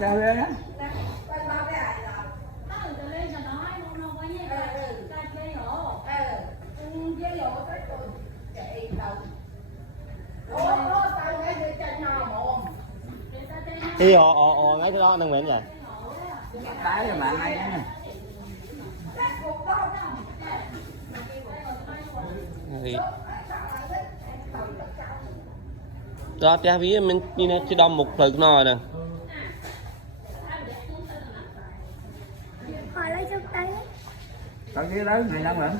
chơi đấy á. Thì họ ngay cái đó nâng miệng vậy. Tái rồi mà ngay nha. Đó té ví mình như chỉ đâm một phần nồi nè. Hỏi lấy chút tay. Có cái lớn này năng lắm.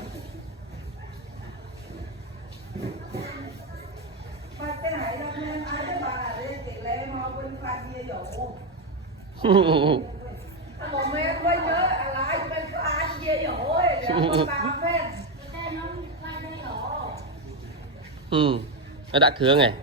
Ừ, nó đã khứa này.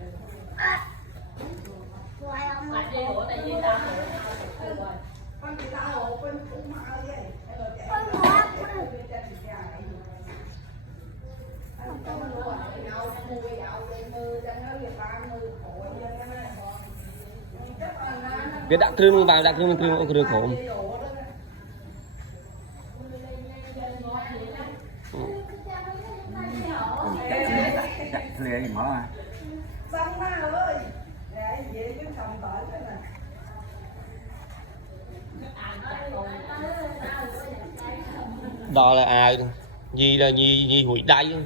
Cái đã thương vào đã thương khổ. Chặt lìa gì mở à. Đó là ai gì là gì hủy đáy.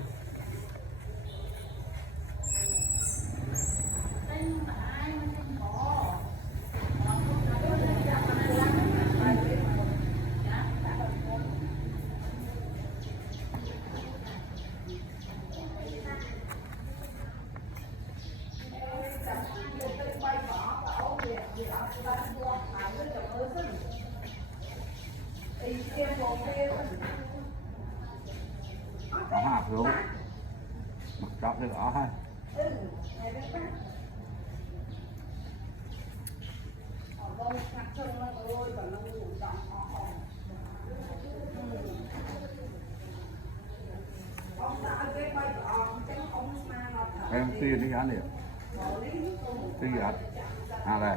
Có hạt luôn. Mặt chót cái đó thôi. Em tiền đi ăn đi. Tiền gì ạ? À đây.